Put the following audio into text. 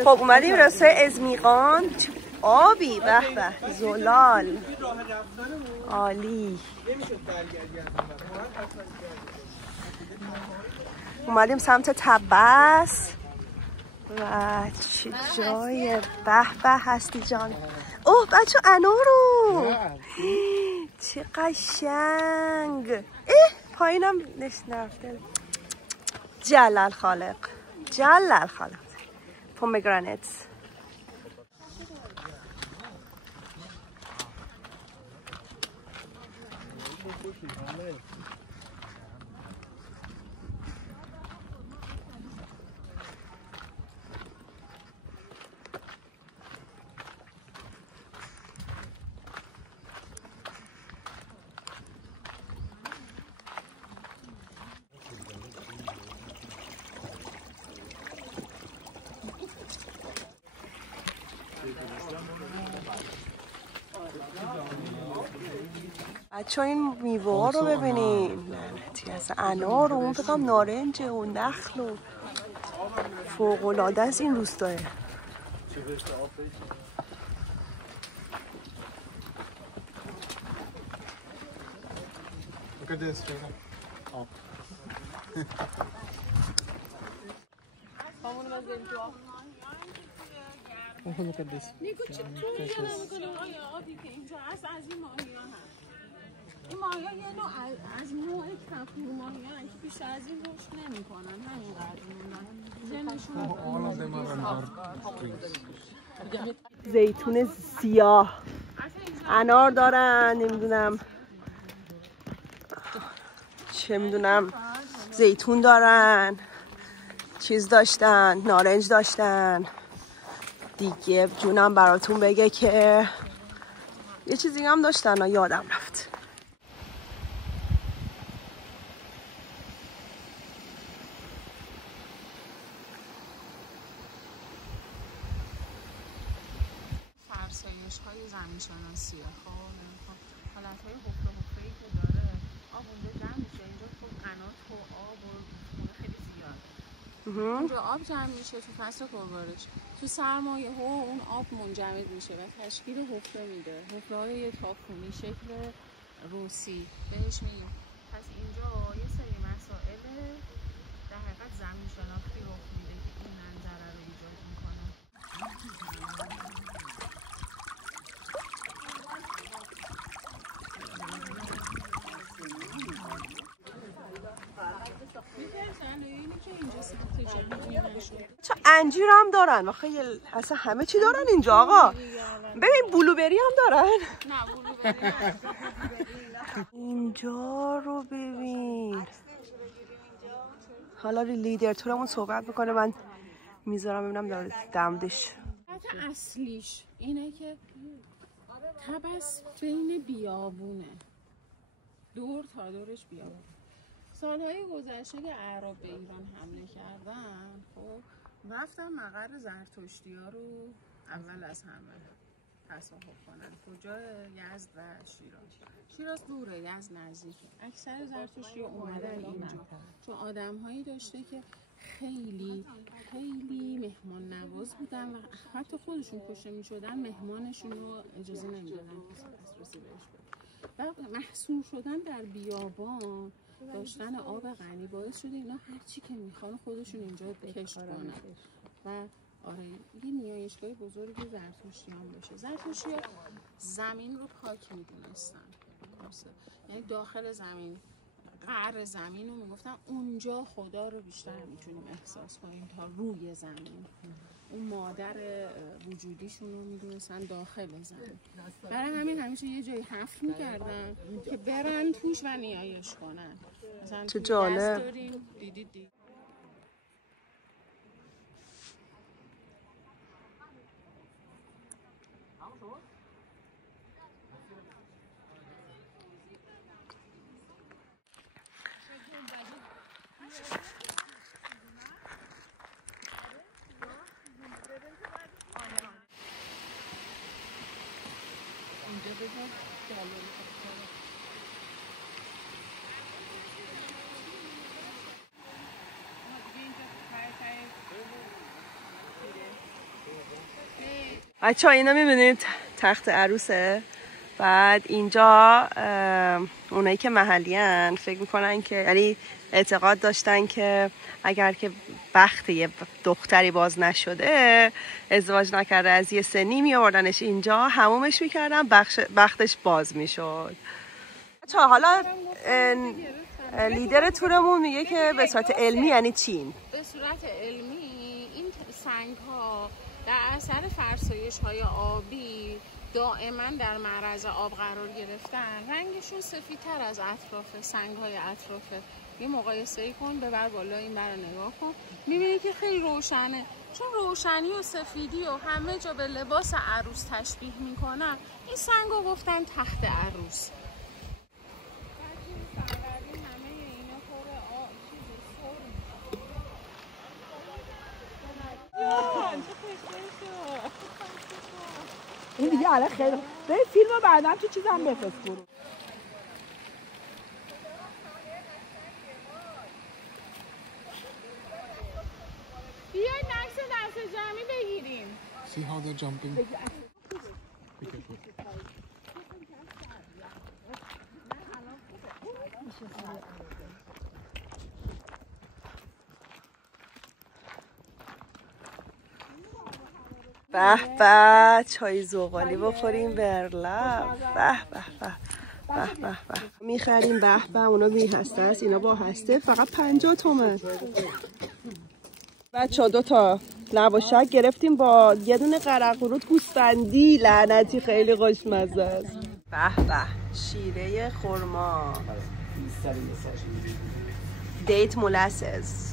خب اومدیم راستای ازمیقان. آبی به به زلال عالی. اومدیم سمت تبس و چه جای به به هستی جان. اوه بچه انارو چه قشنگ. پایینم نرفته. جلال خالق جلال خالق. پومگرانیت. بچه این میوه ها رو ببینین. لعنتی از انار و اون فکرم نارنج و نخل و فوق‌العاده است این روستاه. Look at this, Trina. Oh. Oh, look at this. این ماهی ها یه نوع از نوع کپور ماهی ها که بیشتر از این رشد نمی کنن. همینقدر زیتون سیاه انار دارن. نمیدونم چه میدونم زیتون دارن. چیز داشتن نارنج داشتن دیگه. جونم براتون بگه که یه چیزی هم داشتن یادم رفت. فرسایش های زمین شناسیه. حالت های حفره حفره‌ای که داره آب اونجا جمع میشه. اینجا خب قنات و آب و خونه خیلی زیاد. اونجا آب جمع میشه تو فصل پربارش. تو سرمایه ها اون آب منجمد میشه و تشکیل حفره میده. حفره های یه تاکونی شکل روسی بهش میگیم. پس اینجا یه سری مسائل در حقیقت زمین شناختی رخ میده که این منظره رو ایجاد میکنه. چه انجیر هم دارن و خیلی اصلا همه چی دارن اینجا آقا. ببین بلوبری هم دارن. نه بلوبری اینجا رو ببین. حالا لیدر تورمون صحبت میکنه من میذارم ببینم داره دمدش. اصلیش اینه که تبس بین بیابونه. دور تا دورش بیابونه. سالهای گذشته که اعراب به ایران حمله کردن خب رفتن مقر زرتشتی‌ها رو اول از همه تصاحب کنن. کجا؟ یزد و شیراز دوره، یزد نزدیکه. اکثر زرتشتی‌ها اومدن اینجا چون آدم‌هایی داشته که خیلی خیلی مهمان نواز بودن و حتی خودشون کشته می‌شدن مهمانشون رو اجازه نمی‌دادن دسترسی بهش بدن. و محصور شدن در بیابان داشتن آب غنی باعث شده اینا هر چی که میخوان خودشون اینجا کشت کنن و آره یه نیایشگاه بزرگی زرتشتیان بشه. زرتشتیان زمین رو پاک میدونستن. یعنی داخل زمین قعر زمین رو میگفتن اونجا خدا رو بیشتر میتونیم احساس کنیم تا روی زمین. اون مادر وجودیشون رو میدونستن داخل زمین. برای همین همیشه یه جایی حفر میکردن که برن توش و نیایش کنن. مثلا چه جالب. دیدید بچه ها اینا میبینید تخت عروسه. بعد اینجا اونایی که محلی هن فکر میکنن که یعنی اعتقاد داشتن که اگر که بخت یه دختری باز نشده ازدواج نکرده از یه سنی میآوردنش اینجا همومش میکردن بختش باز میشد. بچه ها حالا لیدر تورمون میگه که به صورت علمی یعنی چین؟ به صورت علمی این سنگ ها در اثر فرسایش های آبی دائما در معرض آب قرار گرفتن، رنگشون سفیدتر از اطراف سنگ های اطرافه. یه مقایسه کن، ببر بالا این برا نگاه کن، میبینی که خیلی روشنه. چون روشنی و سفیدی و همه جا به لباس عروس تشبیه میکنن، این سنگو گفتن تخت عروس. این دیگه الان خیلی به فیلمو بعداً تو چیزام بفرست برو. بیاید عکس دست جمعی بگیریم. See how they're jumping. به به چای زغالی بخوریم برلب. به به به به به به میخریم. به به اونا بی هسته است، اینا با هسته. فقط 50 تومن. بچه 2 تا لواشک گرفتیم با یه دونه قرقورت گوسفندی لعنتی، خیلی خوشمزه است. به به شیره خرما، دیت مولاسز.